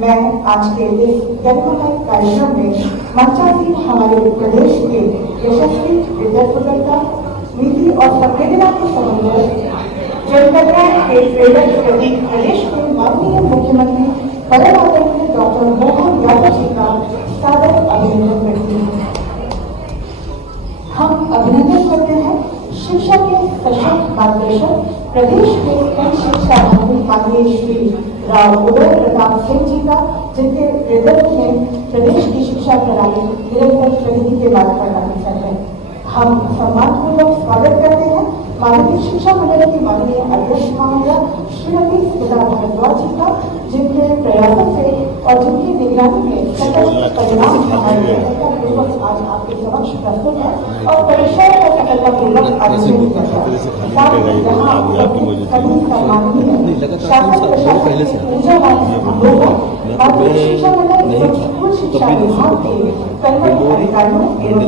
मैं आज के इस गरिमामय कार्यक्रम में मंचासीन हमारे प्रदेश के यशस्वी विद्यार्थीकर्ता नीति और संवेदना के समन्वय जनकल्याण के प्रेरक प्रतीक प्रदेश के माननीय मुख्यमंत्री परम आदरणीय डॉक्टर मोहन यादव जी का सादर अभिनंदन करती हूँ। हम अभिनंदन करते हैं शिक्षा के सशक्त मार्गदर्शक प्रदेश के कई शिक्षा मंत्री माननीय श्री राव उदय प्रताप सिंह जी का, जिनके नेतृत्व में प्रदेश की शिक्षा प्रणाली निरंतर प्रगति के मार्ग पर अग्रसर है। हम सम्मानपूर्वक स्वागत करते हैं माननीय शिक्षा मंडल की माननीय अध्यक्ष महोदया श्रीमती स्मिता भारद्वाज जी का, जिनके प्रयासों से और जिनकी निगरानी में सकल परिणाम हमारे सफलतापूर्वक आज आपके समक्ष प्रस्तुत है और परीक्षाओं का सफलतापूर्वक आयोजन किया गया। सभी सम्माननीय शासन प्रशासन के ऊर्जावान लोगों, माननीय शिक्षा मंडल एवं स्कूल शिक्षा विभाग के कर्मचारी अधिकारियों एवं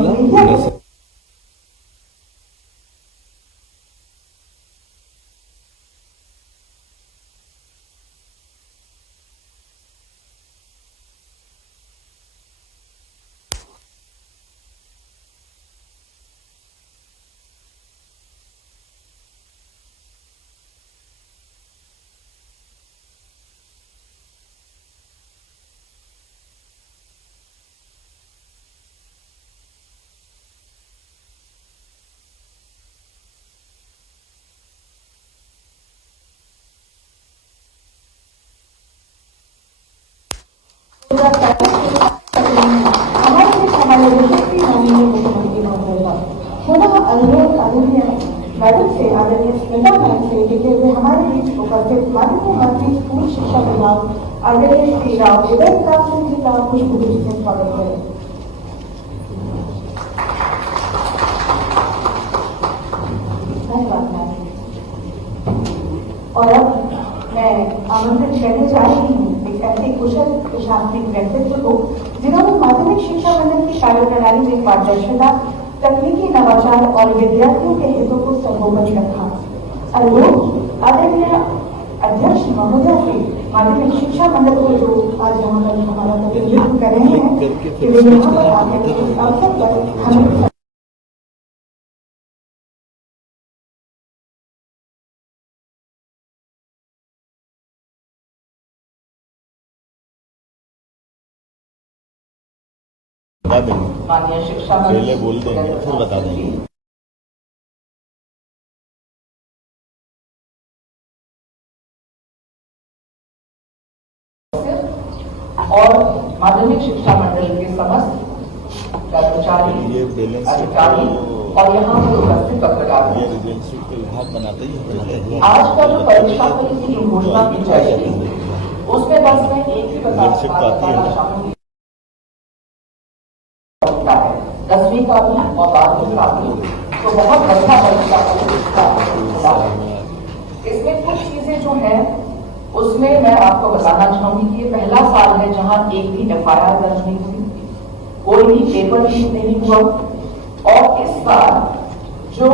मीडिया मैडम से आदरणीय स्मिता मैम से लिखे हुए हमारे बीच उपस्थित माननीय मंत्री स्कूल शिक्षा विभाग आदरणीय श्री राव उदय प्रताप सिंह जी का पुष्पगुच्छ से स्वागत करें। धन्यवाद मैम। और अब मैं आमंत्रित करने जा रही हूँ एक ऐसे कुशल प्रशासनिक व्यक्तित्व को जिन्होंने माध्यमिक शिक्षा मंडल की कार्यप्रणाली में पारदर्शिता, तकनीकी नवाचार और विद्यार्थियों के हितों को सर्वोपरि रखा। आयोग आदरणीय अध्यक्ष महोदया से माध्यमिक शिक्षा मंडल को जो आज यहाँ पर हमारा प्रतिनिधित्व कर रहे हैं कि वे यहाँ पर आकर इस अवसर पर हमें माननीय शिक्षा पहले बोल देंगे फिर बता देंगे। और माध्यमिक शिक्षा मंडल के समस्त कर्मचारी, अधिकारी और यहाँ पर उपस्थित पत्रकार, विभाग बनाते ही आज का जो परीक्षा फल की घोषणा की जाएगी उसमें बस मैं एक ही बताना चाहूंगी। 10वीं का भी और 12वीं का भी तो बहुत अच्छा परीक्षा है। इसमें कुछ चीजें जो हैं उसमें मैं आपको बताना चाहूंगी कि ये पहला साल है जहां एक भी FIR दर्ज नहीं हुई, कोई भी पेपर लीक नहीं हुआ और इस बार जो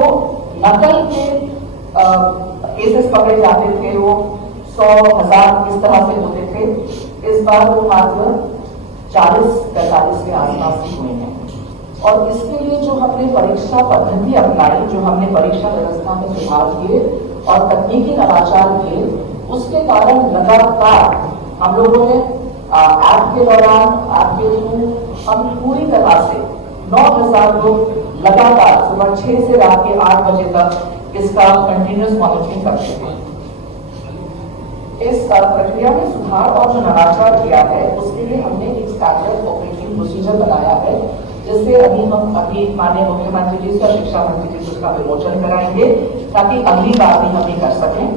नकल के केसेस पकड़े जाते थे वो 100,000 इस तरह से होते थे, इस बार वो मात्र 40-45 के आसपास ही हुए हैं। और इसके लिए जो हमने परीक्षा पद्धति अपनाई, जो हमने परीक्षा व्यवस्था में सुधार किए और तकनीकी नवाचार किए, उसके कारण लगातार हम लोगों ने ऐप के दौरान ऐप के थ्रू हम पूरी तरह से 9,000 लोग लगातार सुबह 6 से रात के 8 बजे तक इसका कंटिन्यूस मॉनिटरिंग करते थे। इस प्रक्रिया में सुधार और जो नवाचार किया है उसके लिए हमने एक स्टैंडर्ड ऑपरेटिंग प्रोसीजर बनाया है, जिससे अभी माननीय मुख्यमंत्री जी और शिक्षा मंत्री जी उसका विमोचन कराएंगे ताकि अगली बार भी हम ये कर सकें।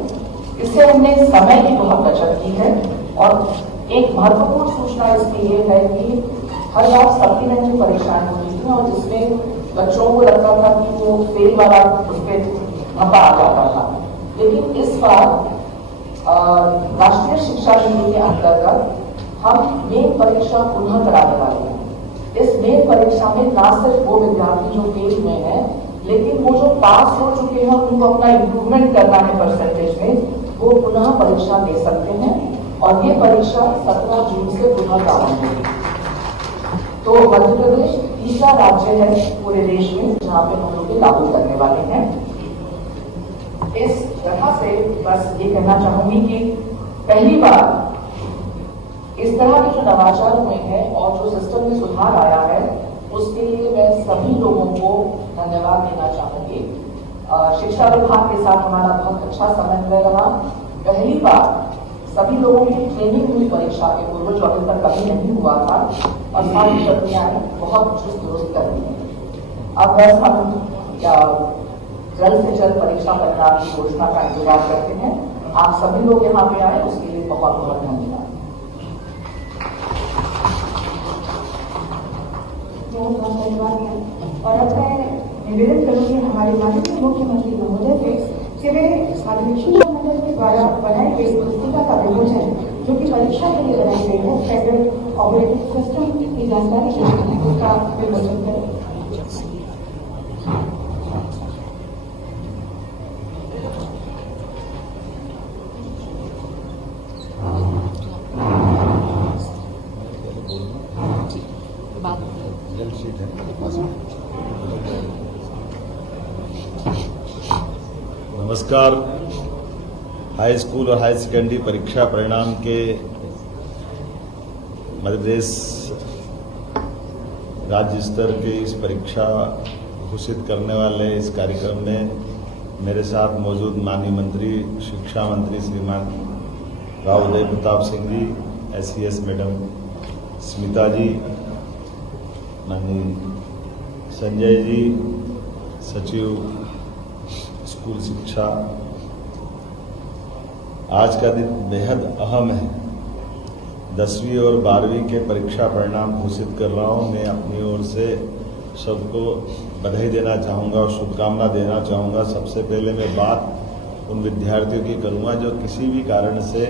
इससे हमने समय की बहुत बचत की है और एक महत्वपूर्ण सूचना इसकी ये है कि हर बार सप्लीमेंट्री परीक्षाएं होती थी और जिसमें बच्चों को लगता था कि वो फेल वाला उस पर नंबर आ जाता था, लेकिन इस बार राष्ट्रीय शिक्षा नीति के अंतर्गत हम मेन परीक्षा पुनः कराने वाले हैं। इस मेन परीक्षा में ना सिर्फ वो विद्यार्थी जो फेल हुए हैं, लेकिन वो जो पास हो चुके हैं उनको अपना इम्प्रूवमेंट करना है परसेंटेज में, वो पुनः परीक्षा दे सकते हैं और ये परीक्षा 17 जून से पुनः प्रारंभ होगी। तो मध्य प्रदेश तीसरा राज्य है पूरे देश में जहाँ पे हम लोग लागू करने वाले हैं। इस तरह से बस ये कहना चाहूंगी कि पहली बार इस तरह के जो नवाचार हुए हैं और जो सिस्टम में सुधार आया है उसके लिए मैं सभी लोगों को धन्यवाद देना चाहूंगी। शिक्षा विभाग के साथ हमारा बहुत अच्छा समन्वय रहा। पहली बार सभी लोगों की ट्रेनिंग हुई परीक्षा के पूर्व, जो अभी तक कभी नहीं हुआ था, और सारी प्रक्रियाएं बहुत चुस्त दुरुस्त कर दी हैं। अब बस हम जल्द से जल्द परीक्षा परिणाम की घोषणा का इंतजार करते हैं। आप सभी लोग यहाँ पे आए उसके लिए बहुत बहुत धन्यवाद। और अब मैं निवेदन करूंगी हमारे माननीय मुख्यमंत्री महोदय से कि वे माध्यमिक शिक्षा मंडल के द्वारा बनाई गई पुस्तिका का विमोचन जो कि परीक्षा के लिए बनाई गई है फेडरल ऑपरेटिंग सिस्टम की जानकारी के लिए उसका विमोचन करें। नमस्कार। हाई स्कूल और हाई सेकेंडरी परीक्षा परिणाम के मध्य प्रदेश राज्य स्तर के इस परीक्षा घोषित करने वाले इस कार्यक्रम में मेरे साथ मौजूद माननीय मंत्री शिक्षा मंत्री श्रीमान राव उदय प्रताप सिंह जी, SES मैडम स्मिता जी, माननीय संजय जी, सचिव स्कूल शिक्षा। आज का दिन बेहद अहम है। 10वीं और 12वीं के परीक्षा परिणाम घोषित कर रहा हूं। मैं अपनी ओर से सबको बधाई देना चाहूँगा और शुभकामना देना चाहूँगा। सबसे पहले मैं बात उन विद्यार्थियों की करूँगा जो किसी भी कारण से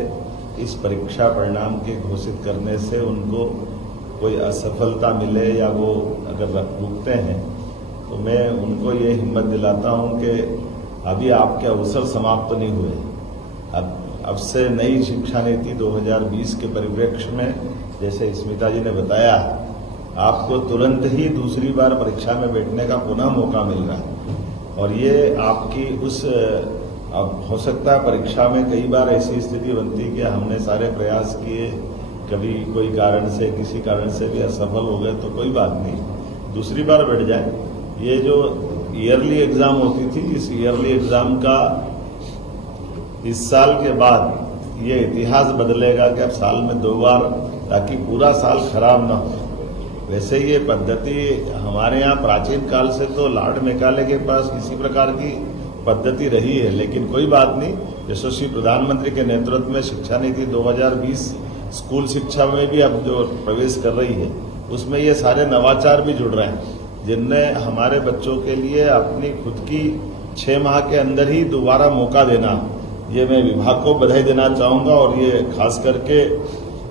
इस परीक्षा परिणाम के घोषित करने से उनको कोई असफलता मिले या वो अगर रुकते हैं तो मैं उनको ये हिम्मत दिलाता हूँ कि अभी आपके अवसर समाप्त नहीं हुए। अब से नई शिक्षा नीति 2020 के परिप्रेक्ष्य में, जैसे स्मिता जी ने बताया, आपको तुरंत ही दूसरी बार परीक्षा में बैठने का पुनः मौका मिल रहा है। और ये आपकी अब हो सकता है परीक्षा में कई बार ऐसी स्थिति बनती कि हमने सारे प्रयास किए, कभी कोई कारण से किसी कारण से भी असफल हो गए तो कोई बात नहीं, दूसरी बार बैठ जाए। ये जो ईयरली एग्जाम होती थी, इस ईयरली एग्जाम का इस साल के बाद ये इतिहास बदलेगा कि अब साल में 2 बार, ताकि पूरा साल खराब ना हो। वैसे ये पद्धति हमारे यहाँ प्राचीन काल से तो लॉर्ड मैकाले के पास इसी प्रकार की पद्धति रही है, लेकिन कोई बात नहीं। यशस्वी प्रधानमंत्री के नेतृत्व में शिक्षा नीति 2020 स्कूल शिक्षा में भी अब जो प्रवेश कर रही है उसमें ये सारे नवाचार भी जुड़ रहे हैं, जिनने हमारे बच्चों के लिए अपनी खुद की 6 माह के अंदर ही दोबारा मौका देना, ये मैं विभाग को बधाई देना चाहूँगा। और ये खास करके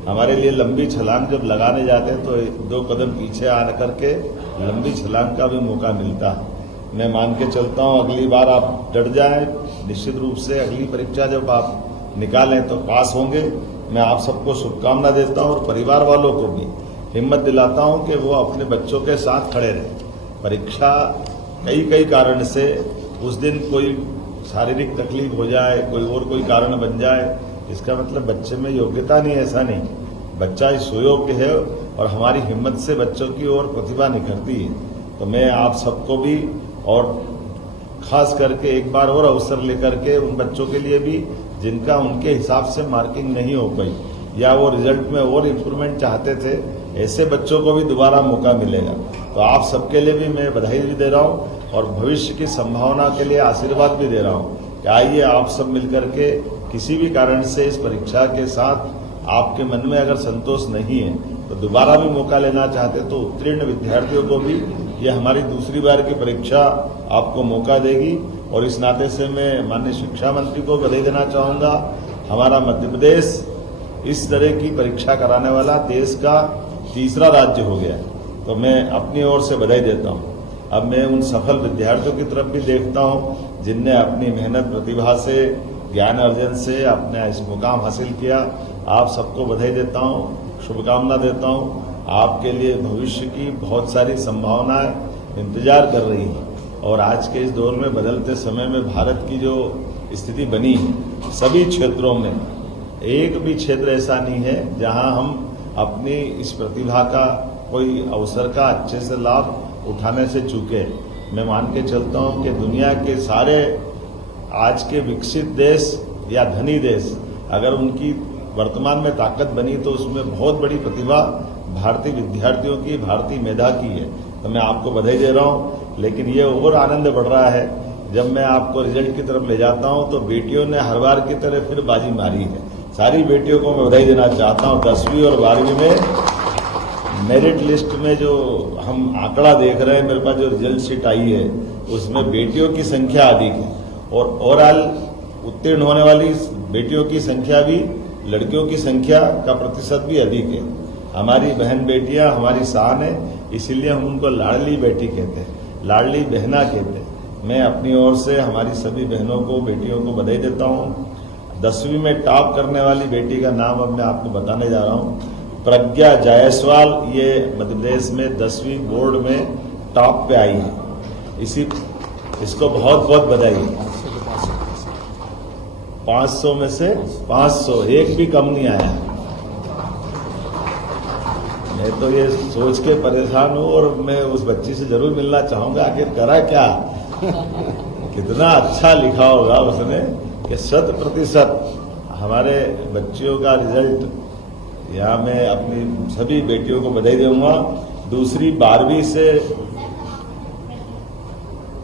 हमारे लिए लंबी छलांग जब लगाने जाते हैं तो 2 कदम पीछे आ करके लंबी छलांग का भी मौका मिलता है। मैं मान के चलता हूँ अगली बार आप डट जाएं, निश्चित रूप से अगली परीक्षा जब आप निकालें तो पास होंगे। मैं आप सबको शुभकामना देता हूँ और परिवार वालों को भी हिम्मत दिलाता हूँ कि वो अपने बच्चों के साथ खड़े रहें। परीक्षा कई कारण से उस दिन कोई शारीरिक तकलीफ हो जाए, कोई कारण बन जाए, इसका मतलब बच्चे में योग्यता नहीं, ऐसा नहीं। बच्चा सुयोग्य है और हमारी हिम्मत से बच्चों की ओर प्रतिभा निखरती है। तो मैं आप सबको भी और खास करके एक बार और अवसर लेकर के उन बच्चों के लिए भी जिनका उनके हिसाब से मार्किंग नहीं हो पाई या वो रिजल्ट में और इम्प्रूवमेंट चाहते थे, ऐसे बच्चों को भी दोबारा मौका मिलेगा। तो आप सबके लिए भी मैं बधाई भी दे रहा हूँ और भविष्य की संभावना के लिए आशीर्वाद भी दे रहा हूँ कि आइए आप सब मिलकर के किसी भी कारण से इस परीक्षा के साथ आपके मन में अगर संतोष नहीं है तो दोबारा भी मौका लेना चाहते तो उत्तीर्ण विद्यार्थियों को भी ये हमारी दूसरी बार की परीक्षा आपको मौका देगी। और इस नाते से मैं माननीय शिक्षा मंत्री को बधाई देना चाहूँगा। हमारा मध्य प्रदेश इस तरह की परीक्षा कराने वाला देश का तीसरा राज्य हो गया है, तो मैं अपनी ओर से बधाई देता हूँ। अब मैं उन सफल विद्यार्थियों की तरफ भी देखता हूँ जिनने अपनी मेहनत प्रतिभा से, ज्ञान अर्जन से अपना इस मुकाम हासिल किया। आप सबको बधाई देता हूं, शुभकामना देता हूं। आपके लिए भविष्य की बहुत सारी संभावनाएं इंतजार कर रही हैं और आज के इस दौर में बदलते समय में भारत की जो स्थिति बनी है, सभी क्षेत्रों में एक भी क्षेत्र ऐसा नहीं है जहां हम अपनी इस प्रतिभा का कोई अवसर का अच्छे से लाभ उठाने से चूके। मैं मान के चलता हूं कि दुनिया के सारे आज के विकसित देश या धनी देश अगर उनकी वर्तमान में ताकत बनी तो उसमें बहुत बड़ी प्रतिभा भारतीय विद्यार्थियों की, भारतीय मेधा की है। तो मैं आपको बधाई दे रहा हूं। लेकिन ये और आनंद बढ़ रहा है जब मैं आपको रिजल्ट की तरफ ले जाता हूं तो बेटियों ने हर बार की तरह फिर बाजी मारी है। सारी बेटियों को मैं बधाई देना चाहता हूं। 10वीं और 12वीं में मेरिट लिस्ट में जो हम आंकड़ा देख रहे हैं, मेरे पास जो रिजल्ट शीट आई है उसमें बेटियों की संख्या अधिक है और ओवरऑल उत्तीर्ण होने वाली बेटियों की संख्या भी, लड़कियों की संख्या का प्रतिशत भी अधिक है। हमारी बहन बेटियां हमारी शान है, इसीलिए हम उनको लाडली बेटी कहते हैं, लाडली बहना कहते हैं। मैं अपनी ओर से हमारी सभी बहनों को, बेटियों को बधाई देता हूं। 10वीं में टॉप करने वाली बेटी का नाम अब मैं आपको बताने जा रहा हूं, प्रज्ञा जायसवाल। ये मध्य प्रदेश में 10वीं बोर्ड में टॉप पे आई है। इसको बहुत बहुत बधाई। 500 में से 500, एक भी कम नहीं आया। मैं तो ये सोच के परेशान हूं और मैं उस बच्ची से जरूर मिलना चाहूंगा, आखिर करा क्या, कितना अच्छा लिखा होगा उसने कि 100% हमारे बच्चियों का रिजल्ट। यहाँ मैं अपनी सभी बेटियों को बधाई दूंगा। दूसरी 12वीं से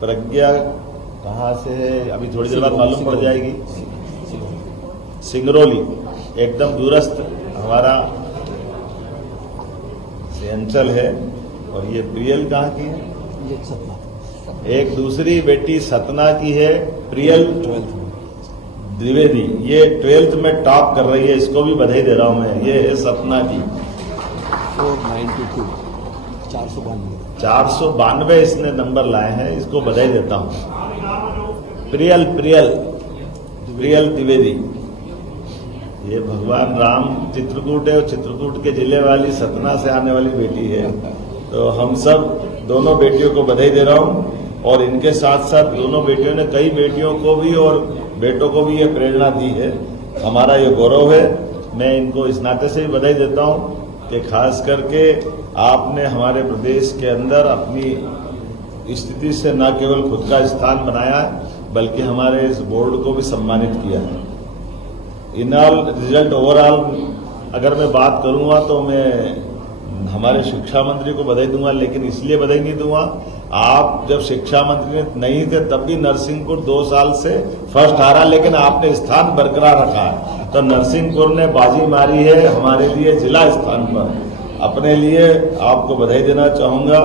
प्रज्ञा कहाँ से है अभी थोड़ी देर बाद मालूम पड़ जाएगी। सिंगरौली, एकदम दूरस्थ हमारा अंचल है। और ये प्रियल कहाँ की है? ये सतना। एक दूसरी बेटी सतना की है, प्रियल 12th में द्विवेदी, ये 12th में टॉप कर रही है। इसको भी बधाई दे रहा हूं मैं। ये है सतना की 492, 492 इसने नंबर लाए हैं। इसको बधाई देता हूं। प्रियल द्विवेदी, ये भगवान राम चित्रकूट है और चित्रकूट के जिले वाली सतना से आने वाली बेटी है। तो हम सब दोनों बेटियों को बधाई दे रहा हूं। और इनके साथ साथ दोनों बेटियों ने कई बेटियों को भी और बेटों को भी ये प्रेरणा दी है। हमारा ये गौरव है। मैं इनको इस नाते से भी बधाई देता हूं कि खास करके आपने हमारे प्रदेश के अंदर अपनी स्थिति से न केवल खुद का स्थान बनाया है बल्कि हमारे इस बोर्ड को भी सम्मानित किया है। इन ऑल रिजल्ट ओवरऑल अगर मैं बात करूंगा तो मैं हमारे शिक्षा मंत्री को बधाई दूंगा, लेकिन इसलिए बधाई नहीं दूंगा, आप जब शिक्षा मंत्री नहीं थे तब भी नरसिंहपुर 2 साल से फर्स्ट आ रहा, लेकिन आपने स्थान बरकरार रखा है। तो नरसिंहपुर ने बाजी मारी है हमारे लिए जिला स्थान पर। अपने लिए आपको बधाई देना चाहूंगा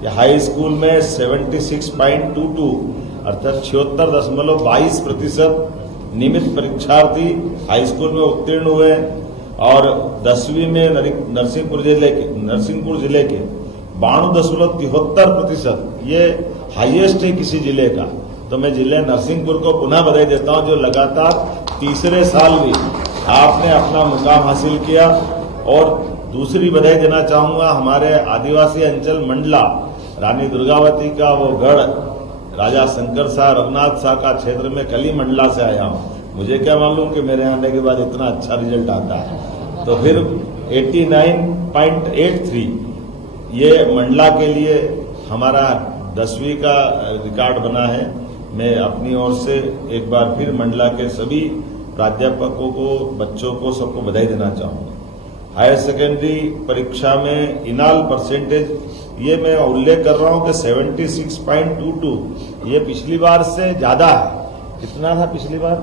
कि हाई स्कूल में 76.22 अर्थात 76.22% नियमित परीक्षार्थी हाई स्कूल में उत्तीर्ण हुए और 10वीं में नरसिंहपुर जिले के 92.73%, ये हाईएस्ट है किसी जिले का। तो मैं जिले नरसिंहपुर को पुनः बधाई देता हूं जो लगातार तीसरे साल भी आपने अपना मुकाम हासिल किया। और दूसरी बधाई देना चाहूंगा हमारे आदिवासी अंचल मंडला, रानी दुर्गावती का वो गढ़, राजा शंकर शाह, रघुनाथ शाह का क्षेत्र में कली मंडला से आया हूं। मुझे क्या मालूम कि मेरे आने के बाद इतना अच्छा रिजल्ट आता है। तो फिर 89.83 ये मंडला के लिए हमारा 10वीं का रिकॉर्ड बना है। मैं अपनी ओर से एक बार फिर मंडला के सभी प्राध्यापकों को, बच्चों को, सबको बधाई देना चाहूंगा। हायर सेकेंडरी परीक्षा में इनाल परसेंटेज ये मैं उल्लेख कर रहा हूं कि 76.22, ये पिछली बार से ज्यादा है। कितना था पिछली बार?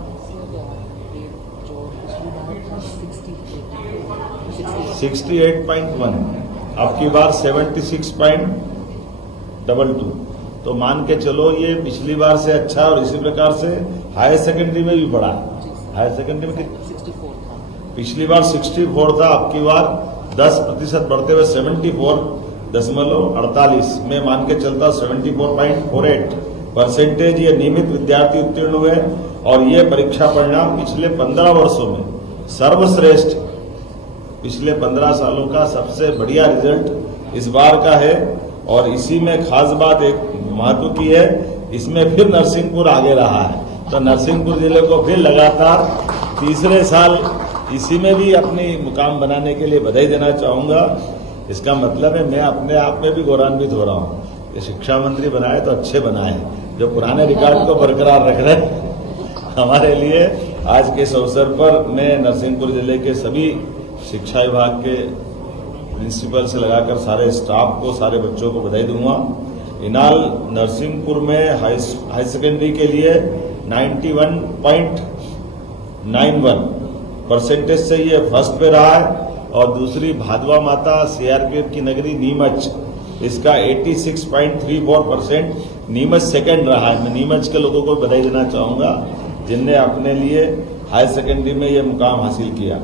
68.1, अब की बार 76.22। तो मान के चलो ये पिछली बार से अच्छा है। और इसी प्रकार से हायर सेकेंडरी में भी बढ़ा। हायर सेकेंडरी में पिछली बार 64 था, अब की बार 10% बढ़ते हुए 74.48 में मान के चलता 74.48% ये नियमित विद्यार्थी उत्तीर्ण हुए। और ये परीक्षा परिणाम पिछले 15 वर्षों में सर्वश्रेष्ठ पिछले 15 सालों का सबसे बढ़िया रिजल्ट इस बार का है। और इसी में खास बात एक महत्व की है, इसमें फिर नरसिंहपुर आगे रहा है। तो नरसिंहपुर जिले को फिर लगातार तीसरे साल इसी में भी अपनी मुकाम बनाने के लिए बधाई देना चाहूंगा। इसका मतलब है मैं अपने आप में भी गौरवान्वित हो रहा हूं कि शिक्षा मंत्री बनाए तो अच्छे बनाए, जो पुराने रिकॉर्ड को बरकरार रख रहे हमारे लिए। आज के इस अवसर पर मैं नरसिंहपुर जिले के सभी शिक्षा विभाग के प्रिंसिपल से लगाकर सारे स्टाफ को, सारे बच्चों को बधाई दूंगा। इनाल नरसिंहपुर में हाई सेकेंडरी के लिए 91.91% से ये फर्स्ट पे रहा है। और दूसरी भादवा माता सीआरपीएफ की नगरी नीमच, इसका 86.34%, नीमच सेकंड रहा है। मैं नीमच के लोगों को बधाई देना चाहूंगा जिनने अपने लिए हाई सेकेंडरी में ये मुकाम हासिल किया।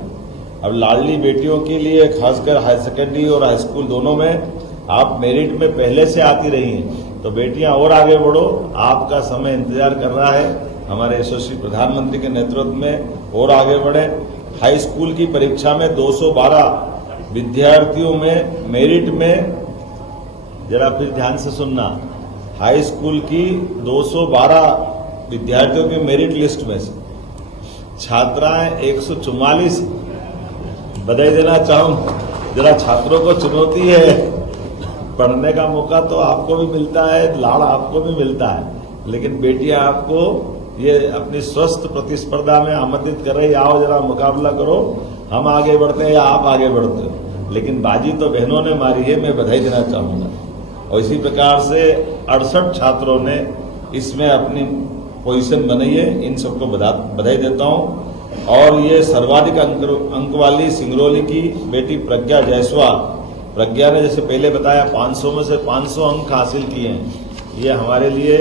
अब लाडली बेटियों के लिए खासकर हाई सेकेंडरी और हाई स्कूल दोनों में आप मेरिट में पहले से आती रही हैं, तो बेटियां और आगे बढ़ो, आपका समय इंतजार कर रहा है। हमारे यशस्वी प्रधानमंत्री के नेतृत्व में और आगे बढ़े। हाई स्कूल की परीक्षा में 212 विद्यार्थियों में मेरिट में, जरा फिर ध्यान से सुनना, हाई स्कूल की 212 विद्यार्थियों की मेरिट लिस्ट में से छात्राएं 144। बधाई देना चाहूंगा। जरा छात्रों को चुनौती है, पढ़ने का मौका तो आपको भी मिलता है, लाड़ आपको भी मिलता है, लेकिन बेटियां आपको ये अपनी स्वस्थ प्रतिस्पर्धा में आमंत्रित कर रही, आओ जरा मुकाबला करो, हम आगे बढ़ते हैं या आप आगे बढ़ते हो। लेकिन बाजी तो बहनों ने मारी है, मैं बधाई देना चाहूंगा। और इसी प्रकार से 68 छात्रों ने इसमें अपनी पोजीशन बनाई है, इन सबको बधाई देता हूं। और ये सर्वाधिक अंक वाली सिंगरौली की बेटी प्रज्ञा जायसवाल, प्रज्ञा ने जैसे पहले बताया 500 में से 500 अंक हासिल किए हैं। ये हमारे लिए,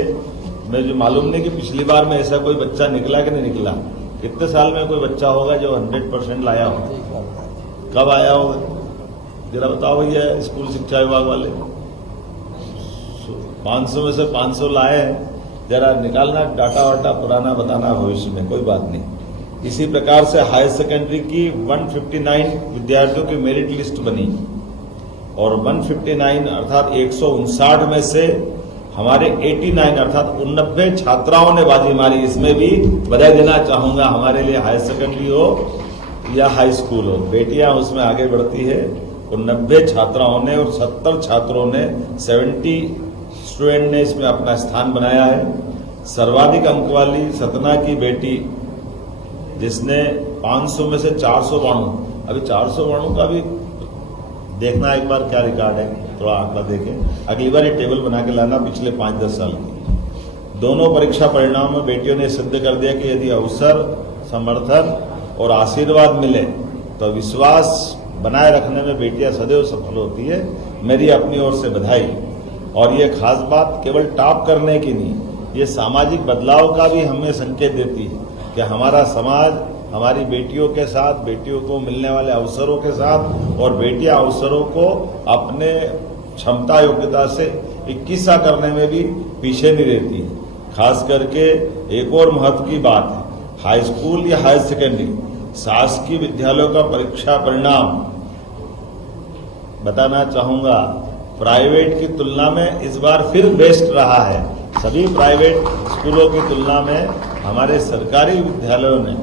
मैं जो मालूम नहीं कि पिछली बार में ऐसा कोई बच्चा निकला कि नहीं निकला। कितने साल में कोई बच्चा होगा जो 100% लाया हो? कब आया होगा जरा बताओ भैया, स्कूल शिक्षा विभाग वाले 500 में से 500 लाए हैं। जरा निकालना डाटा वाटा, पुराना बताना भविष्य में, कोई बात नहीं। इसी प्रकार से हायर सेकेंडरी की 159 विद्यार्थियों की मेरिट लिस्ट बनी और 159 अर्थात 159 में से हमारे 89 अर्थात 89 छात्राओं ने बाजी मारी। इसमें भी बधाई देना चाहूंगा। हमारे लिए हायर सेकेंडरी हो या हाई स्कूल हो, बेटियां उसमें आगे बढ़ती है। 89 छात्राओं ने और 70 छात्रों ने, 70 स्टूडेंट ने इसमें अपना स्थान बनाया है। सर्वाधिक अंक वाली सतना की बेटी जिसने 500 में से 492, अभी 492 का भी देखना एक बार क्या रिकॉर्ड है, थोड़ा आंकड़ा देखें। अगली बार ये टेबल बना के लाना पिछले 5-10 साल की। दोनों परीक्षा परिणाम में बेटियों ने सिद्ध कर दिया कि यदि अवसर, समर्थन और आशीर्वाद मिले तो विश्वास बनाए रखने में बेटियां सदैव सफल होती है। मेरी अपनी ओर से बधाई। और ये खास बात केवल टॉप करने की नहीं, ये सामाजिक बदलाव का भी हमें संकेत देती है कि हमारा समाज हमारी बेटियों के साथ, बेटियों को मिलने वाले अवसरों के साथ, और बेटियां अवसरों को अपने क्षमता योग्यता से 21 करने में भी पीछे नहीं रहती है। खास करके एक और महत्व की बात है, हाई स्कूल या हायर सेकेंडरी शासकीय विद्यालयों का परीक्षा परिणाम बताना चाहूंगा, प्राइवेट की तुलना में इस बार फिर बेस्ट रहा है। सभी प्राइवेट स्कूलों की तुलना में हमारे सरकारी विद्यालयों ने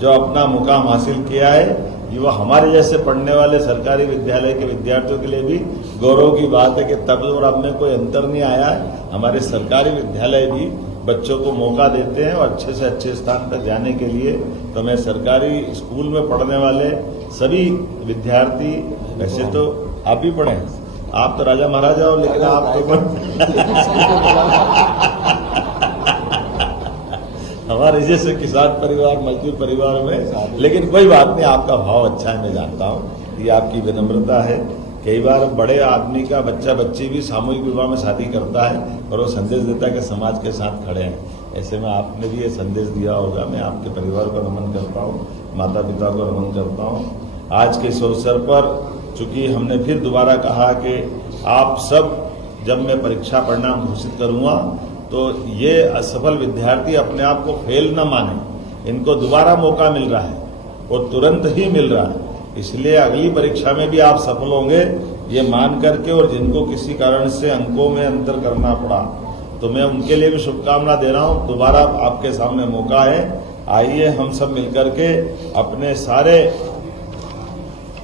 जो अपना मुकाम हासिल किया है, ये वो हमारे जैसे पढ़ने वाले सरकारी विद्यालय के विद्यार्थियों के लिए भी गौरव की बात है कि तब और अब में कोई अंतर नहीं आया है। हमारे सरकारी विद्यालय भी बच्चों को मौका देते हैं और अच्छे से अच्छे स्थान पर जाने के लिए। तो मैं सरकारी स्कूल में पढ़ने वाले सभी विद्यार्थी, वैसे तो आप भी पढ़े, आप तो राजा महाराजा हो, लेकिन आप तो हमारे जैसे किसान परिवार, मजदूर परिवार में, लेकिन कोई बात नहीं, आपका भाव अच्छा है, मैं जानता हूँ। ये आपकी विनम्रता है। कई बार बड़े आदमी का बच्चा बच्ची भी सामूहिक विवाह में शादी करता है और वो संदेश देता है कि समाज के साथ खड़े हैं। ऐसे में आपने भी ये संदेश दिया होगा। मैं आपके परिवार को नमन करता हूँ, माता पिता को नमन करता हूँ। आज के इस अवसर पर चूंकि हमने फिर दोबारा कहा कि आप सब, जब मैं परीक्षा परिणाम घोषित करूंगा तो ये असफल विद्यार्थी अपने आप को फेल न माने, इनको दोबारा मौका मिल रहा है। वो तुरंत ही मिल रहा है। इसलिए अगली परीक्षा में भी आप सफल होंगे ये मान करके, और जिनको किसी कारण से अंकों में अंतर करना पड़ा तो मैं उनके लिए भी शुभकामना दे रहा हूं। दोबारा आपके सामने मौका है, आइए हम सब मिलकर के अपने सारे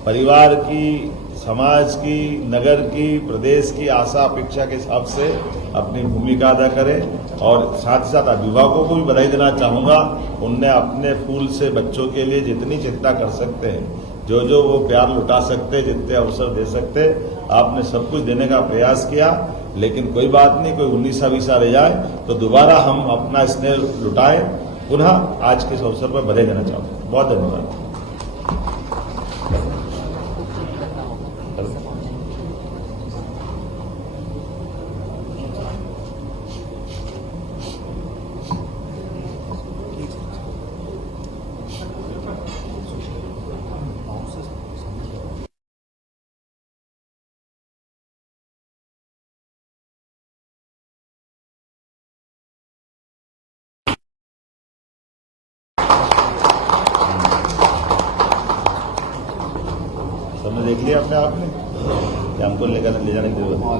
परिवार की, समाज की, नगर की, प्रदेश की आशा अपेक्षा के हिसाब से अपनी भूमिका अदा करें। और साथ ही साथ अभिभावकों को भी बधाई देना चाहूंगा, उनने अपने फूल से बच्चों के लिए जितनी चिंता कर सकते हैं, जो जो वो प्यार लुटा सकते, जितने अवसर दे सकते, आपने सब कुछ देने का प्रयास किया। लेकिन कोई बात नहीं, कोई 19-20 रह जाए तो दोबारा हम अपना स्नेह लुटाएं। पुनः आज के इस अवसर पर बधाई देना चाहूंगा। बहुत धन्यवाद। सबने देख लिया अपने आप में कि हमको ले जाने की जरूरत है।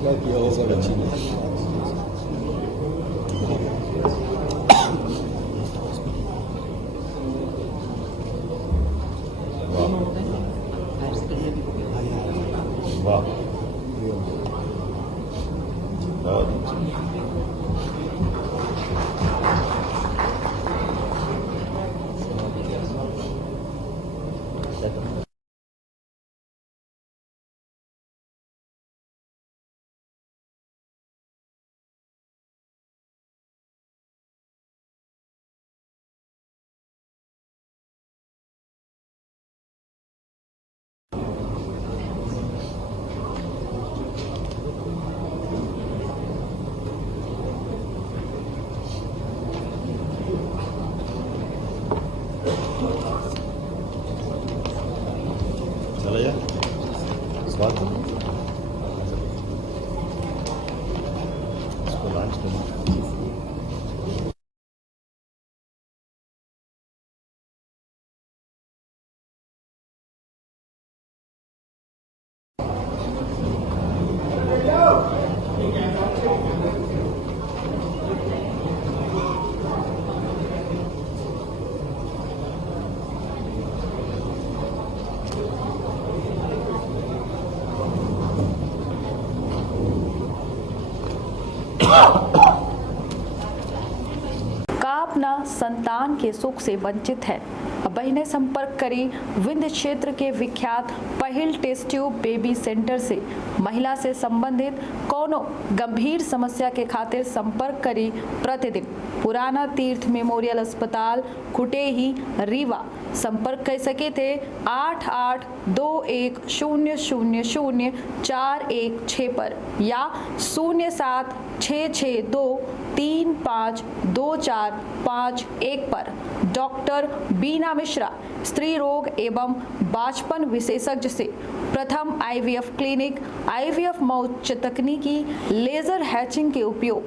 क्या किया हो सर, अच्छी वाह, बहुत अच्छा। चला जा स्वागत इसको लॉन्च करना। का अपना संतान के सुख से वंचित है। बहनें संपर्क करी विंध्य क्षेत्र के विख्यात पहिल टेस्ट ट्यूब बेबी सेंटर से। महिला से संबंधित कोनो गंभीर समस्या के खातिर संपर्क करी प्रतिदिन पुराना तीर्थ मेमोरियल अस्पताल कुटेही रीवा। संपर्क कर सके थे 8821000416 पर या 0766235245 पर। डॉक्टर बीना मिश्रा स्त्री रोग एवं बांझपन विशेषज्ञ से प्रथम IVF क्लिनिक, IVF मौत तकनीकी, लेजर हैचिंग के उपयोग,